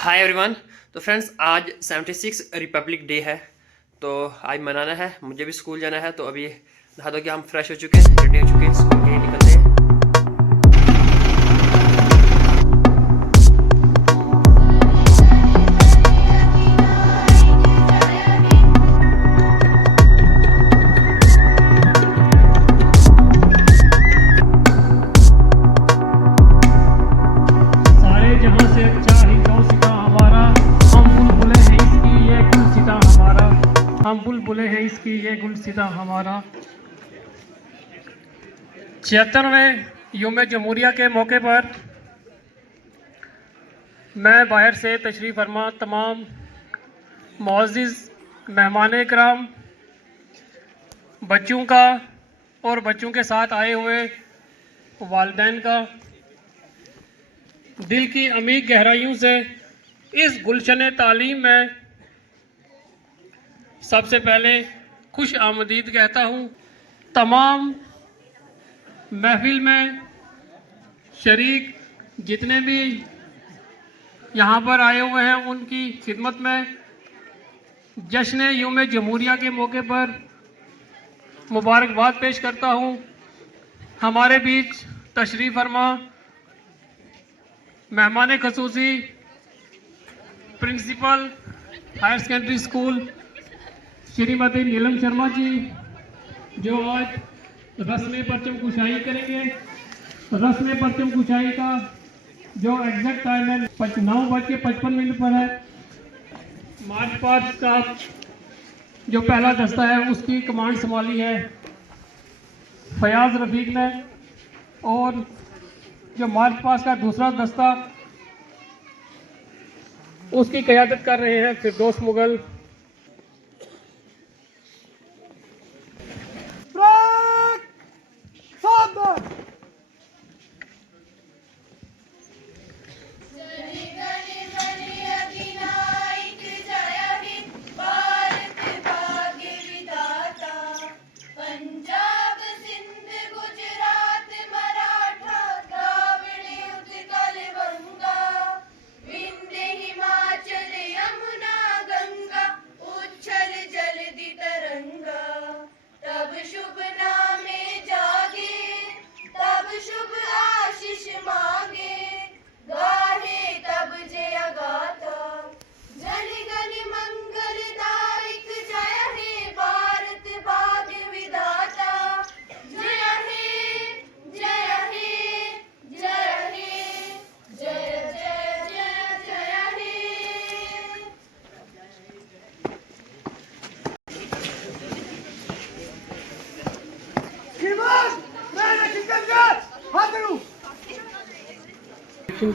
Hi everyone. तो friends, आज 76 Republic day है, तो आज मनाना है। मुझे भी स्कूल जाना है, तो अभी नहा धो के हम फ्रेश हो चुके हैं, रेडी हो चुके हैं, स्कूल के लिए निकलते हैं। हम बुलबुलें हैं इसकी ये गुलसिता हमारा। 76वें यौम जमहूरिया के मौके पर मैं बाहर से तशरीफ़ फरमा तमाम मुअज़्ज़िज़ मेहमान इकराम, बच्चों का और बच्चों के साथ आए हुए वालिदैन का दिल की अमीर गहराइयों से इस गुलशन तालीम में सबसे पहले खुश आमदीद कहता हूँ। तमाम महफिल में शरीक जितने भी यहाँ पर आए हुए हैं उनकी खिदमत में जश्न यौम जमहूरिया के मौके पर मुबारकबाद पेश करता हूँ। हमारे बीच तशरीफ़ फरमा मेहमान खसूसी principal higher secondary school Shrimati Neelam Sharma ji, जो आज रस्म परचम कुशाई करेंगे। रस्म परचम कुशाई का जो एग्जैक्ट टाइम है 9:55 पर है। मार्च पास्ट का जो पहला दस्ता है उसकी कमांड संभाली है फयाज रफीक ने, और जो मार्च पास्ट का दूसरा दस्ता उसकी क़यादत कर रहे हैं फिरदौस मुगल।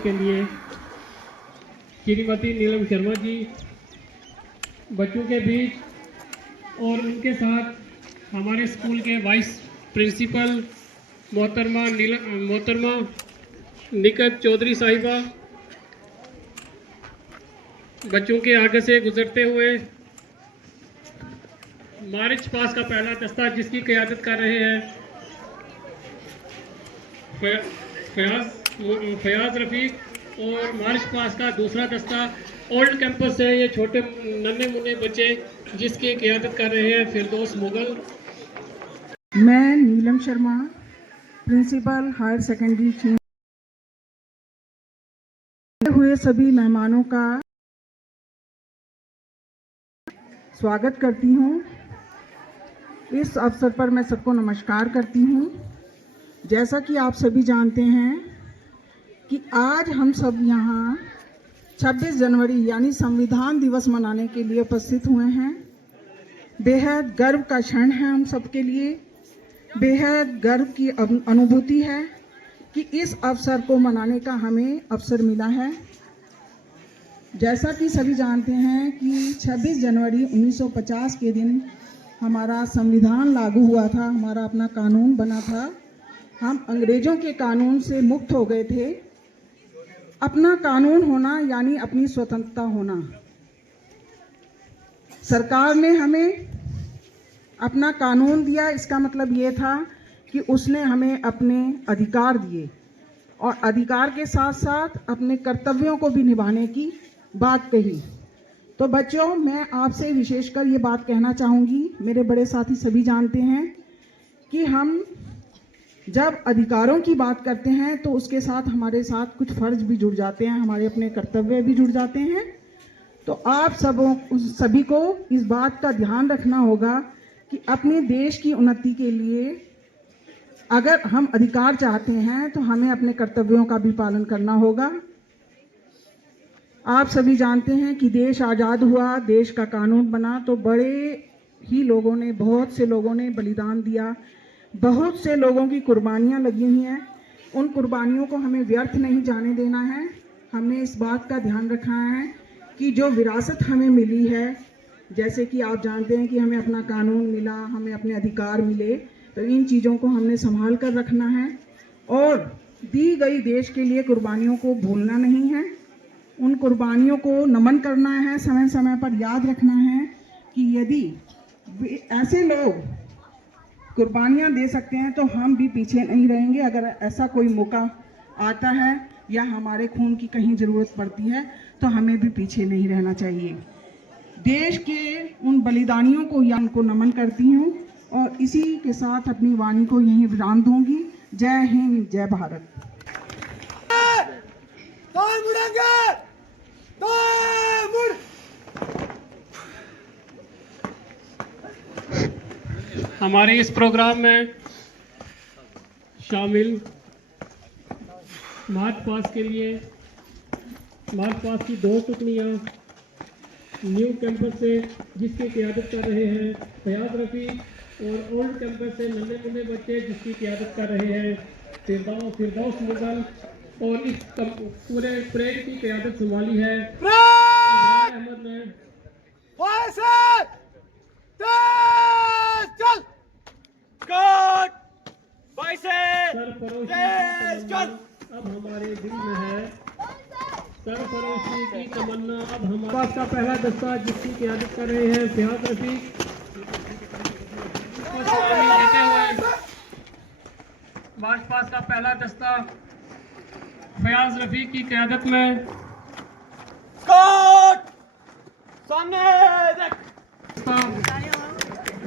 के लिए श्रीमती नीलम शर्मा जी बच्चों के बीच, और उनके साथ हमारे स्कूल के वाइस प्रिंसिपल मोहतरमा निकत चौधरी साहिबा बच्चों के आगे से गुजरते हुए मार्च पास का पहला दस्ता जिसकी क़यादत कर रहे हैं फयाज रफीक, और मार्च पास का दूसरा दस्ता ओल्ड कैंपस से ये छोटे नन्हे मुन्ने बच्चे जिसकी क़यादत कर रहे हैं फिरदौस मुगल। मैं Neelam Sharma principal higher secondary हुए सभी मेहमानों का स्वागत करती हूँ। इस अवसर पर मैं सबको नमस्कार करती हूँ। जैसा कि आप सभी जानते हैं कि आज हम सब यहाँ 26 जनवरी यानी संविधान दिवस मनाने के लिए उपस्थित हुए हैं। बेहद गर्व का क्षण है हम सबके लिए। बेहद गर्व की अनुभूति है कि इस अवसर को मनाने का हमें अवसर मिला है। जैसा कि सभी जानते हैं कि 26 जनवरी 1950 के दिन हमारा संविधान लागू हुआ था, हमारा अपना कानून बना था। हम अंग्रेज़ों के कानून से मुक्त हो गए थे। अपना कानून होना यानी अपनी स्वतंत्रता होना। सरकार ने हमें अपना कानून दिया, इसका मतलब ये था कि उसने हमें अपने अधिकार दिए और अधिकार के साथ साथ अपने कर्तव्यों को भी निभाने की बात कही। तो बच्चों, मैं आपसे विशेषकर ये बात कहना चाहूँगी, मेरे बड़े साथी सभी जानते हैं कि हम जब अधिकारों की बात करते हैं तो उसके साथ हमारे साथ कुछ फर्ज भी जुड़ जाते हैं, हमारे अपने कर्तव्य भी जुड़ जाते हैं। तो आप सभी को इस बात का ध्यान रखना होगा कि अपने देश की उन्नति के लिए अगर हम अधिकार चाहते हैं तो हमें अपने कर्तव्यों का भी पालन करना होगा। आप सभी जानते हैं कि देश आज़ाद हुआ, देश का कानून बना तो बड़े ही लोगों ने, बहुत से लोगों ने बलिदान दिया, बहुत से लोगों की कुर्बानियां लगी हुई हैं। उन कुर्बानियों को हमें व्यर्थ नहीं जाने देना है। हमने इस बात का ध्यान रखना है कि जो विरासत हमें मिली है, जैसे कि आप जानते हैं कि हमें अपना कानून मिला, हमें अपने अधिकार मिले, तो इन चीज़ों को हमने संभाल कर रखना है और दी गई देश के लिए कुर्बानियों को भूलना नहीं है। उन कुर्बानियों को नमन करना है, समय समय पर याद रखना है कि यदि ऐसे लोग कुर्बानियाँ दे सकते हैं तो हम भी पीछे नहीं रहेंगे। अगर ऐसा कोई मौका आता है या हमारे खून की कहीं ज़रूरत पड़ती है तो हमें भी पीछे नहीं रहना चाहिए। देश के उन बलिदानियों को या उनको नमन करती हूँ और इसी के साथ अपनी वाणी को यहीं विराम दूंगी। जय हिंद, जय भारत। हमारे इस प्रोग्राम में शामिल मार्च पास्ट के लिए मार्च पास्ट की 2 टुकड़ियाँ न्यू कैंपस से जिसकी क़यादत कर रहे हैं फयाज रफ़ी और ओल्ड कैंपस से नन्हे मुन्ने बच्चे जिसकी क़यादत कर रहे हैं फिरदौस मुगल, और इस पूरे परेड की क़यादत संभाली है अहमद ने। अब हमारे दिल में है, सरफरोशी की तमन्ना। अब हमारे पास का पहला दस्ता जिसकी क़यादत कर रहे हैं फयाज रफ़ी को सलामी देते हुए, मार्च पास का पहला दस्ता फयाज रफ़ी की क़यादत में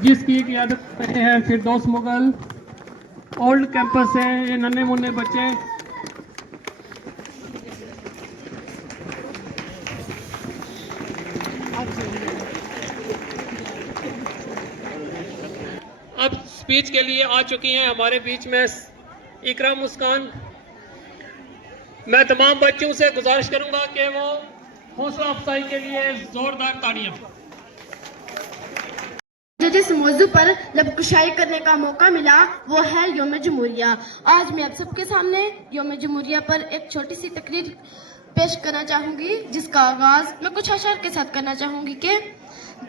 जिसकी क़यादत कर रहे हैं फिरदौस मुगल, ओल्ड कैंपस से ये नन्हे मुन्ने बच्चे। अब स्पीच के लिए आ चुकी हैं हमारे बीच में इकरा मुस्कान। मैं तमाम बच्चों से गुजारिश करूंगा कि वो हौसला अफजाई के लिए जोरदार तालियां। जो जिस मौजू पर लबकुशाई करने का मौका मिला वो है यौम जमहूरिया। आज मैं आप सबके सामने यौम जमहूरिया पर एक छोटी सी तकरीर पेश करना चाहूँगी, जिसका आगाज़ मैं कुछ अशआर के साथ करना चाहूँगी कि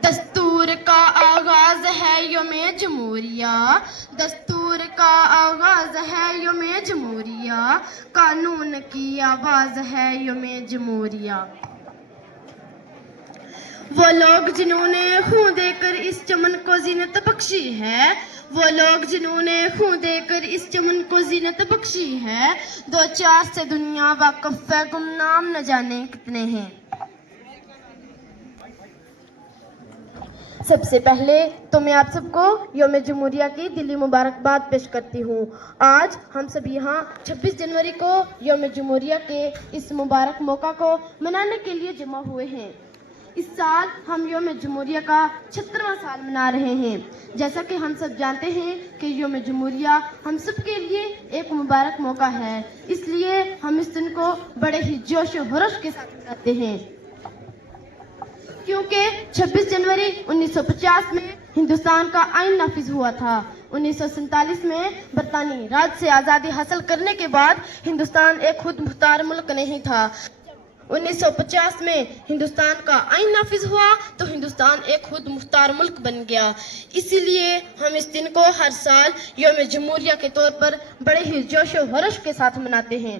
दस्तूर का आगाज़ है यौम जमहूरिया, दस्तूर का आगाज़ है यौम जमहूरिया, कानून की आवाज़ है यौम जमहूरिया। वो लोग जिन्होंने खून देकर इस चमन को जीनत बख्शी है, वो लोग जिन्होंने खून देकर इस चमन को जीनत बख्शी है, 2-4 से दुनिया वाक़िफ़ है, गुमनाम न जाने कितने हैं। सबसे पहले तो मैं आप सबको यौम जमहूरिया की दिली मुबारकबाद पेश करती हूँ। आज हम सब यहाँ 26 जनवरी को यौम जमहूरिया के इस मुबारक मौका को मनाने के लिए जमा हुए हैं। इस साल हम यौम जमहूरिया का 76वां साल मना रहे हैं। जैसा कि हम सब जानते हैं कि यौम जमहूरिया हम सब के लिए एक मुबारक मौका है, इसलिए हम इस दिन को बड़े ही जोश और हर्ष के साथ मनाते हैं। क्योंकि 26 जनवरी 1950 में हिंदुस्तान का आइन नाफिज हुआ था। 1947 में बरतानी राज से आज़ादी हासिल करने के बाद हिंदुस्तान एक खुद मुख्तार मुल्क नहीं था। 1950 में हिंदुस्तान का आइन नाफिज हुआ तो हिंदुस्तान एक खुद मुख्तार मुल्क बन गया। इसीलिए हम इस दिन को हर साल यौम जमहूरिया के तौर पर बड़े ही जोश और हर्ष के साथ मनाते हैं।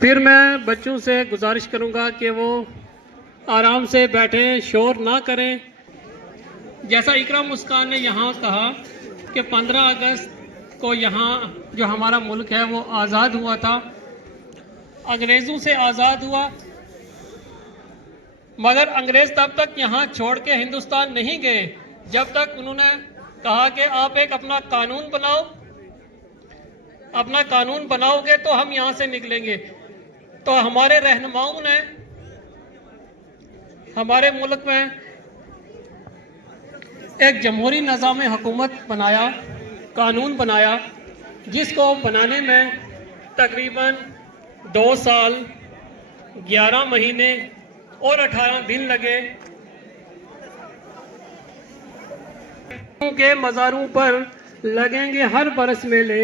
फिर मैं बच्चों से गुजारिश करूंगा कि वो आराम से बैठें, शोर ना करें। जैसा इकरा मुस्कान ने यहाँ कहा कि 15 अगस्त को यहाँ जो हमारा मुल्क है वो आज़ाद हुआ था। अंग्रेज़ों से आज़ाद हुआ, मगर अंग्रेज़ तब तक यहाँ छोड़ के हिंदुस्तान नहीं गए जब तक उन्होंने कहा कि आप एक अपना कानून बनाओ, अपना कानून बनाओगे तो हम यहाँ से निकलेंगे। तो हमारे रहनुमाओं ने हमारे मुल्क में एक जमहूरी निज़ाम हुकूमत बनाया, कानून बनाया, जिसको बनाने में तकरीबन 2 साल 11 महीने और 18 दिन लगे। के मज़ारों पर लगेंगे हर बरस मेले,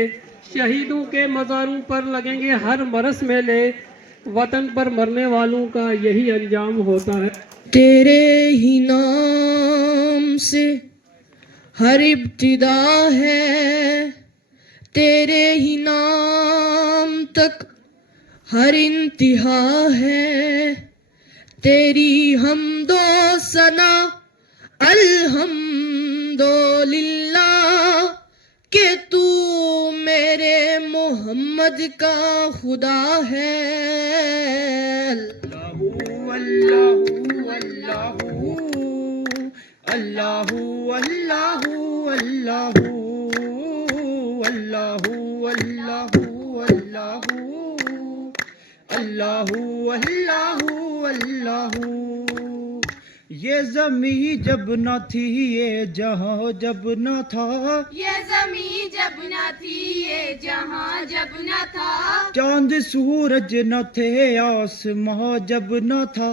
शहीदों के मज़ारों पर लगेंगे हर बरस मेले, वतन पर मरने वालों का यही अंजाम होता है। तेरे ही नाम से हर इब्तिदा है, तेरे ही नाम तक हर इंतहा है, तेरी हमदो सना अल्हम्दुलिल्लाह कि तू मेरे मोहम्मद का खुदा है। अल्लाहू अल्लाहू अल्लाहू अल्लाहू अल्लाहू अल्लाहू अल्लाहू अल्लाहू अल्लाहू अल्लाहू। ये ज़मी जब न थी, ये जहां जब न था, ये ज़मीं जब न थी, ये जहां जब न था, चांद सूरज न थे, आसमां जब न था,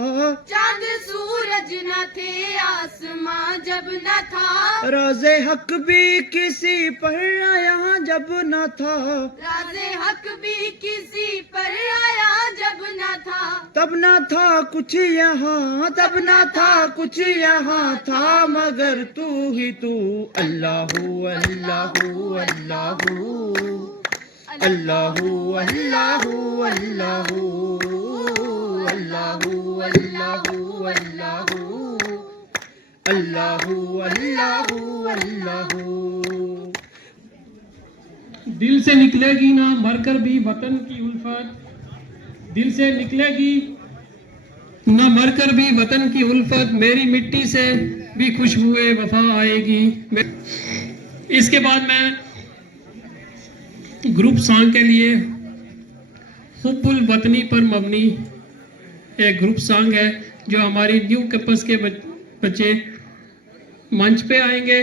चांद सूरज न थे, आसमां जब न था, राज़े हक भी किसी पर आया जब न था, राज़े हक भी किसी पर आया जब न था, तब न था कुछ यहाँ, तब न था कुछ यहाँ था, मगर तू ही तू। अल्लाहू अल्लाहू अल्लाहू अल्लाहू अल्लाहू अल्लाहू अल्लाहू अल्लाहू अल्लाहू अल्लाहू अल्लाहू। दिल से निकलेगी ना मरकर भी वतन की उल्फत, दिल से निकलेगी न मरकर भी वतन की उल्फत, मेरी मिट्टी से भी खुशबुए वफा आएगी। इसके बाद मैं ग्रुप सॉन्ग के लिए हुब्बुल वतनी पर मबनी एक ग्रुप सॉन्ग है जो हमारी न्यू कैंपस के बच्चे मंच पे आएंगे,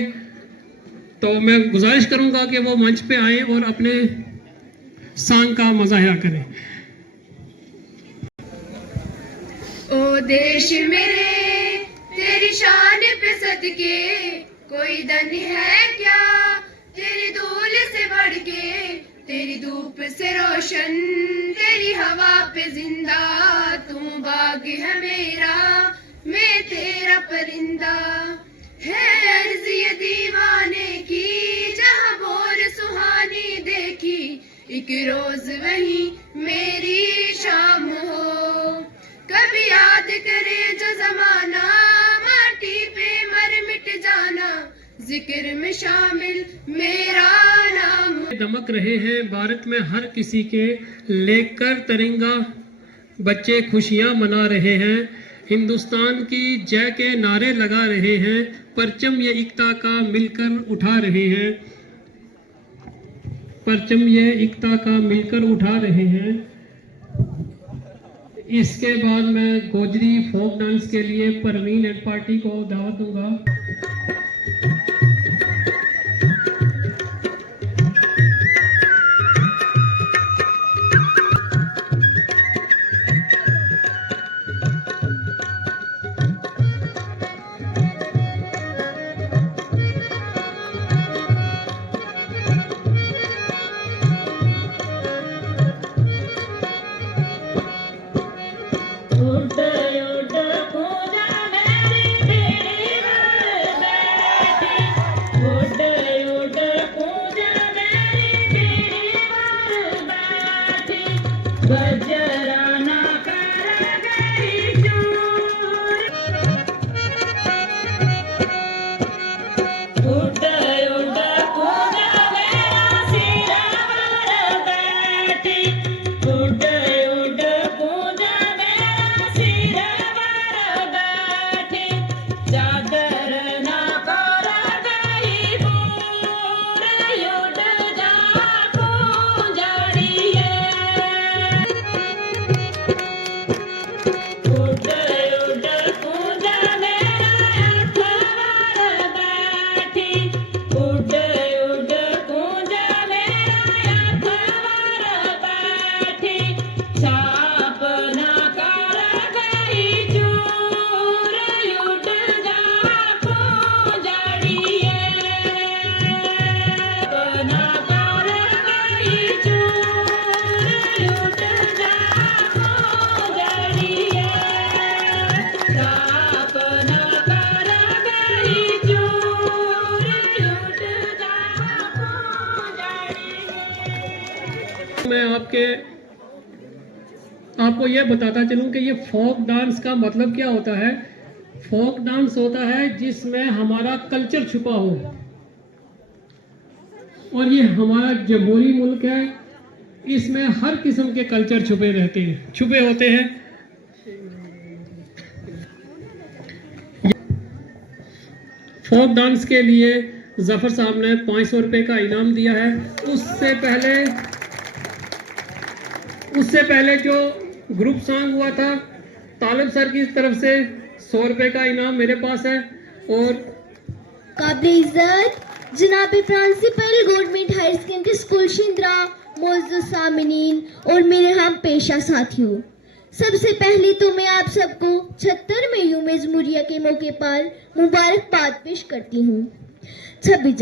तो मैं गुजारिश करूंगा कि वो मंच पे आएं और अपने सॉन्ग का मुज़ाहिरा करें। ओ देश मेरे तेरी शान पे सदके, कोई धन है क्या तेरी धूल से बढ़ के, तेरी धूप से रोशन, तेरी हवा पे जिंदा, तू बाग है मेरा, मैं तेरा परिंदा, है अर्ज़ ये दीवाने की, जहाँ बोर सुहानी देखी, एक रोज वही मेरी शाम हो, कभी याद करे जो जमाना, माटी पे मर मिट जाना, जिक्र में शामिल मेरा नाम। दमक रहे हैं भारत में हर किसी के, लेकर तिरंगा बच्चे खुशियां मना रहे हैं, हिंदुस्तान की जय के नारे लगा रहे हैं, परचम ये एकता का मिलकर उठा रहे हैं, परचम ये एकता का मिलकर उठा रहे हैं। इसके बाद मैं गोजरी फोक डांस के लिए परवीन एंड पार्टी को दावत दूंगा। आपको ये बताता चलूं कि ये फोक डांस का मतलब क्या होता है। फोक डांस होता है जिसमें हमारा कल्चर छुपा हो, और ये हमारा जमहूरी मुल्क है, इसमें हर किस्म के कल्चर छुपे होते हैं। फोक डांस के लिए जफर साहब ने 500 रुपए का इनाम दिया है। उससे पहले जो ग्रुप सॉन्ग हुआ था, तालिब सर की तरफ से 100 रुपए का इनाम मेरे पास है। और काबिल-ए-इज़्ज़त जनाब principal government higher secondary school Shindra, मोअज़्ज़ज़ सामिनीन और मेरे हम पेशा साथियों, सबसे पहले तो मैं आप सबको 76वें यौम जमहूरिया के मौके पर मुबारकबाद पेश करती हूँ। 26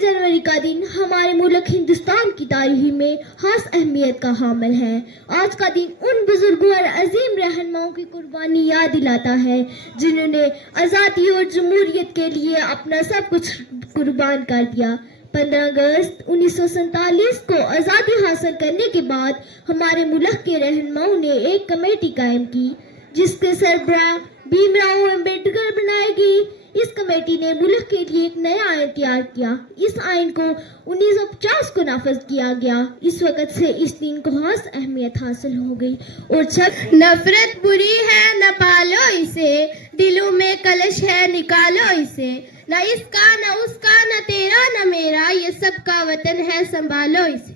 जनवरी का दिन हमारे मुल्क हिंदुस्तान की तारीख में खास अहमियत का हामिल है। आज का दिन उन बुजुर्गों और अजीम रहनुमाओं की कुर्बानी याद दिलाता है जिन्होंने आज़ादी और जमहूरियत के लिए अपना सब कुछ कुर्बान कर दिया। 15 अगस्त 1947 को आज़ादी हासिल करने के बाद हमारे मुल्क के रहनुमाओं ने एक कमेटी कायम की जिसके सरबराह भीमराव अम्बेडकर बनाए गए। इस कमेटी ने मुल्क के लिए एक नया आयन तैयार किया। इस आयन को 1950 को नाफज किया गया। इस वक्त से इस दिन को खास अहमियत हासिल हो गई। और नफरत बुरी है न पालो इसे, दिलों में कलश है निकालो इसे, न इसका न उसका न तेरा न मेरा, ये सबका वतन है संभालो इसे।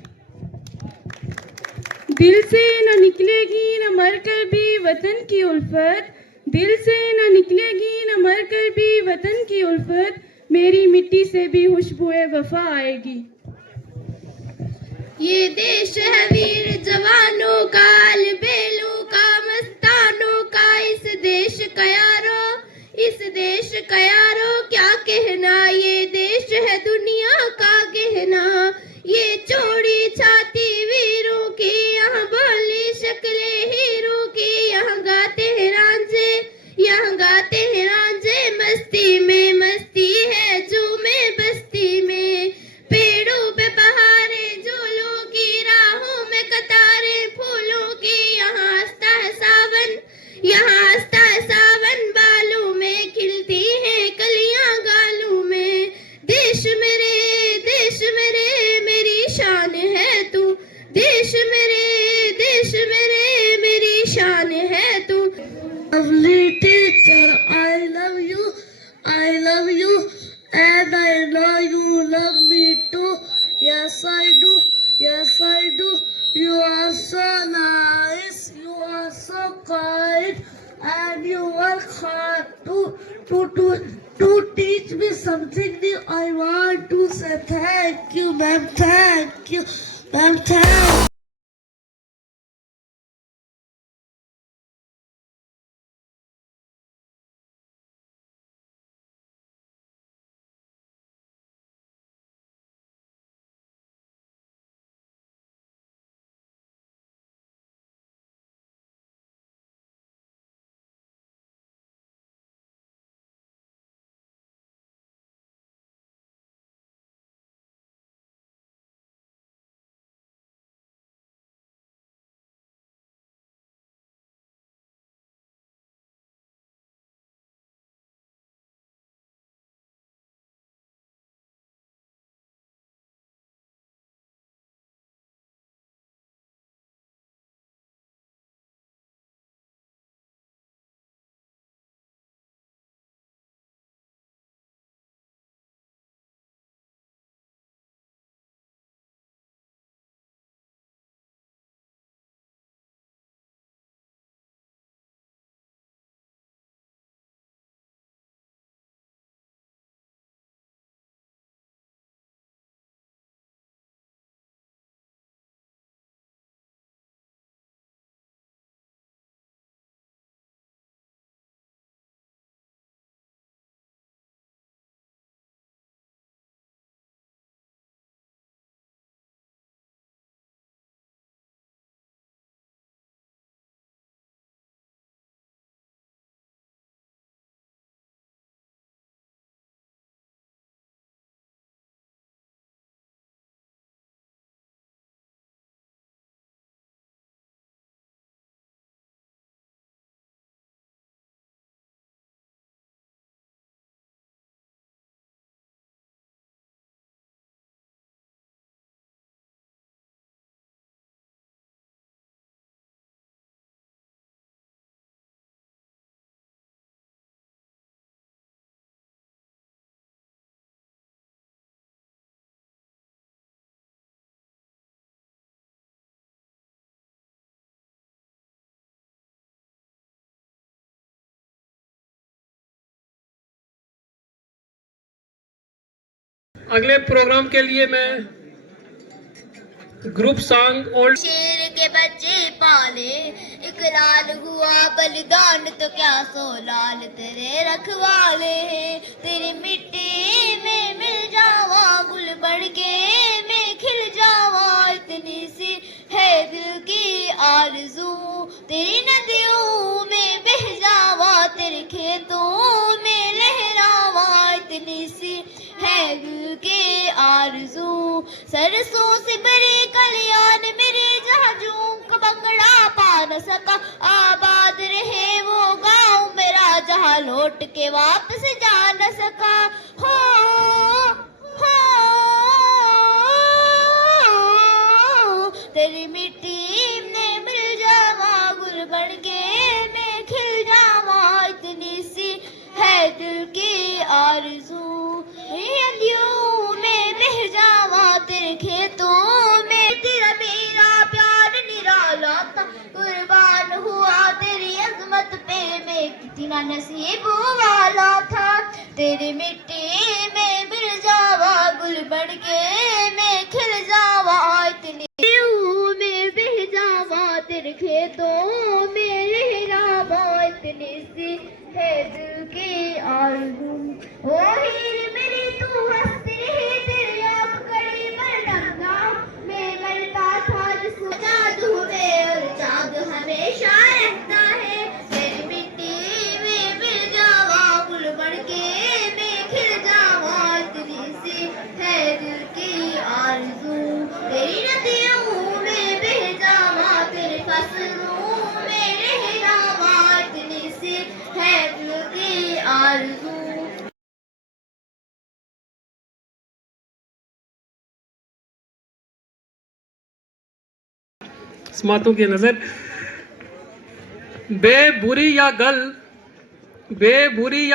दिल से न निकलेगी न मरकर भी वतन की उल्फत, दिल से न निकलेगी न मरकर भी वतन की उल्फत, मेरी मिट्टी से भी खुशबुए वफा आएगी। ये देश है वीर जवानों का, अलबेलों का, मस्तानों का, इस देश का यारो, इस देश का यारो क्या कहना, ये देश है दुनिया का गहना। ये चौड़ी छाती वीरों की, यहाँ बोली शक्ले हीरों की, यहाँ गाते हैं रांझे, यहाँ गाते हैं रांझे, मस्ती में मस्ती है झूमे बस्ती में, पेड़ों पे बहारे झूलों की, राहों में कतारें फूलों की, यहाँ हंसता है सावन, यहाँ हंसता है सावन, बालों में खिलती हैं कलियां गालों में। देश मेरे मेरी शान है तू, देश मेरे मेरी शान है तू। Lovely teacher, I love you, and I know you love me too. Yes, I do, yes, I do. You are so nice, you are so kind, and you work hard to teach me something new. I want to say thank you, ma'am, thank you, ma'am, thank you. अगले programme के लिए मैं group song old शेर के बच्चे पाले, एक लाल हुआ बलिदान तो क्या सो लाल तेरे रखवाले हैं। तेरी मिट्टी में मिल जावा, गुल बन के मैं खिल जावा, इतनी सी है दिल की आरज़ू। तेरी नदियों में बह जावा, तेरे खेतों में लहरावा, इतनी सी है दिल की आरज़ू। सरसों से भरे कल्याण मेरे जहाजों का बंगड़ा पा न सका, आबाद रहे वो गांव मेरा जहां लौट के वापस जा न सका। हो तेरी मिट्टी में मिल जावा, गुल बन के मैं खिल जावा, इतनी सी है दिल की आरज़ू। नदियों में बह जावा, तेरे खेतों में तेरा मेरा प्यार निराला था, कुर्बान हुआ तेरी अज़मत पे मैं कितना नसीब वाला था। तेरी मिट्टी में मिल जावा, गुल बन के मैं खिल जावा, इतनी में बह जावा, तेरे खेतों में लहरावा, इतनी सी है दिल की आरज़ू। ओ हीर मेरी तू हंसती रहे, तेरी आँख कड़ी पर नंगा मैं मरता था जिसको जादू में, और जादू हमेशा रहता है। तेरी मिट्टी में मिल जावा, गुल बन के मैं खिल जावा, इतनी सी है दिल की आरज़ू। तेरी नदियों में बह जावा, तेरे फसलों में लहरावा, इतनी सी है दिल की आरज़ू। समातों की नजर। बेबुरी या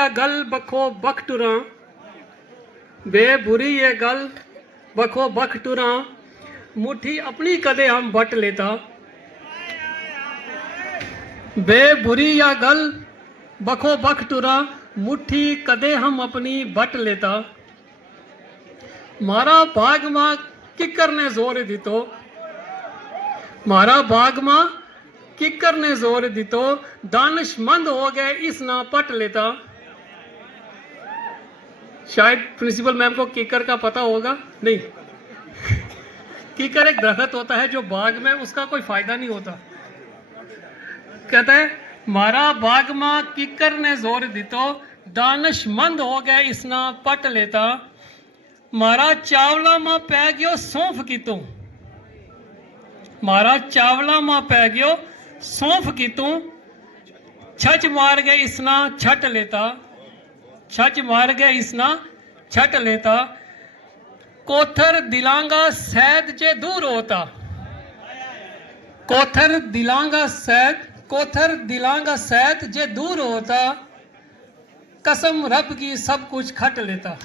गल बखो बख टुरा, बेबुरी ये गल बखो बख टुरा, मुट्ठी अपनी कदे हम बट लेता। बेबुरी या गल बखो बख टुरा, मुट्ठी कदे हम अपनी बट लेता। मारा बाग मां किकर ने जोर दितो, मारा बाग मां किकर ने जोर दितो, दानिशमंद हो गए इस ना पट लेता। शायद प्रिंसिपल मैम को किकर का पता होगा, नहीं। किकर एक दरख्त होता है जो बाग में उसका कोई फायदा नहीं होता। कहता है मारा बाग मां किकर ने जोर दितो, दानिशमंद हो गए इस ना पट लेता। मारा चावला मां पै गयो सौंफ की तू, मारा चावला मां पै गयो सौंफ की तू, छच मार गए इसना छट लेता, छच मार गए इसना छट लेता। कोथर दिलांगा सैद जे दूर होता, कोथर दिलांगा सैद जे दूर होता, कसम रब की सब कुछ खट लेता।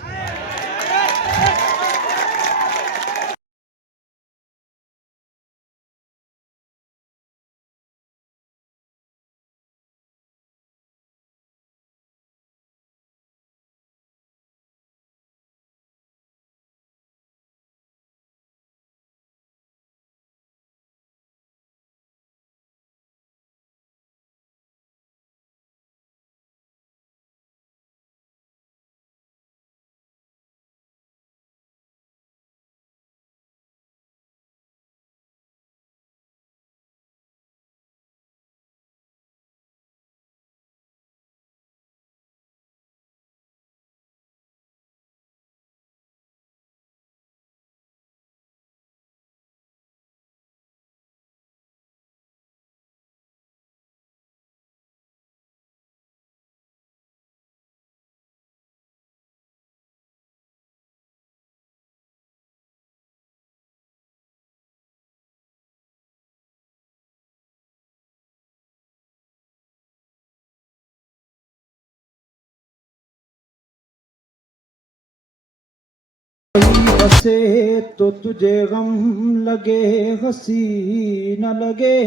हंसे तो तुझे गम लगे, हंसी न लगे,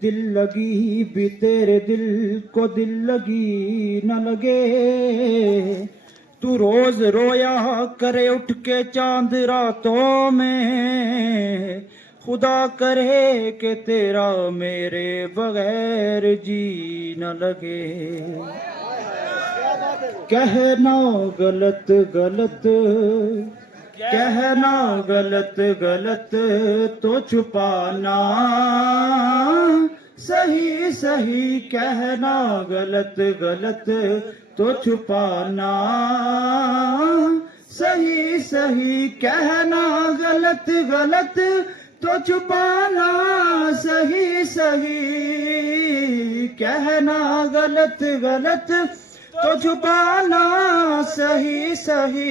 दिल लगी भी तेरे दिल को दिल लगी न लगे। तू रोज रोया करे उठ के चांद रातों में, खुदा करे कि तेरा मेरे बगैर जी न लगे। कहना गलत गलत, कहना गलत गलत तो छुपाना सही सही, कहना गलत गलत तो छुपाना सही सही, कहना गलत गलत तो छुपाना सही सही, कहना गलत गलत तो छुपाना सही सही।